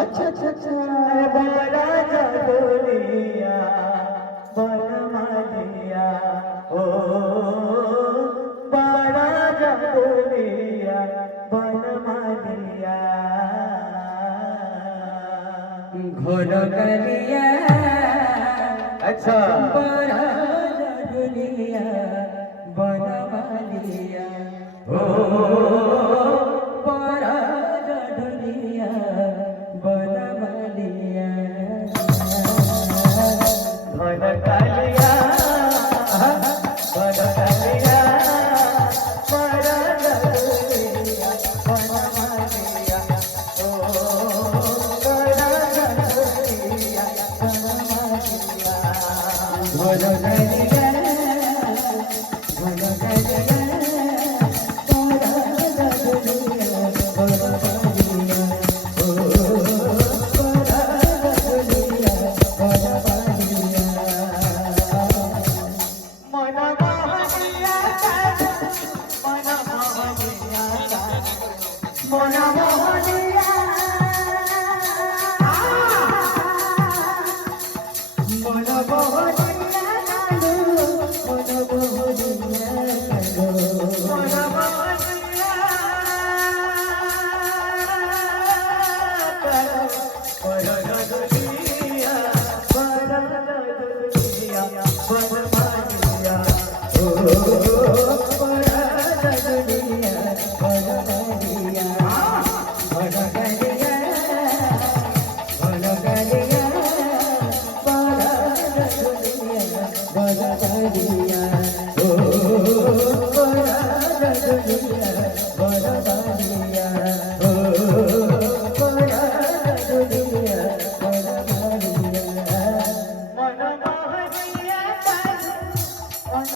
अच्छा अच्छा अच्छा बड़ा जगलिया बनमालिया ओ बड़ा जगलिया बनमालिया घोड़ गलिया अच्छा बड़ा जगलिया बनमालिया ओ बड़ा जगलिया बनमालिया घन कालिया घन कालिया बड़ा जगलिया बनमालिया ओ बड़ा जगलिया बनमालिया घन कालिया घन कालिया Mona Mohan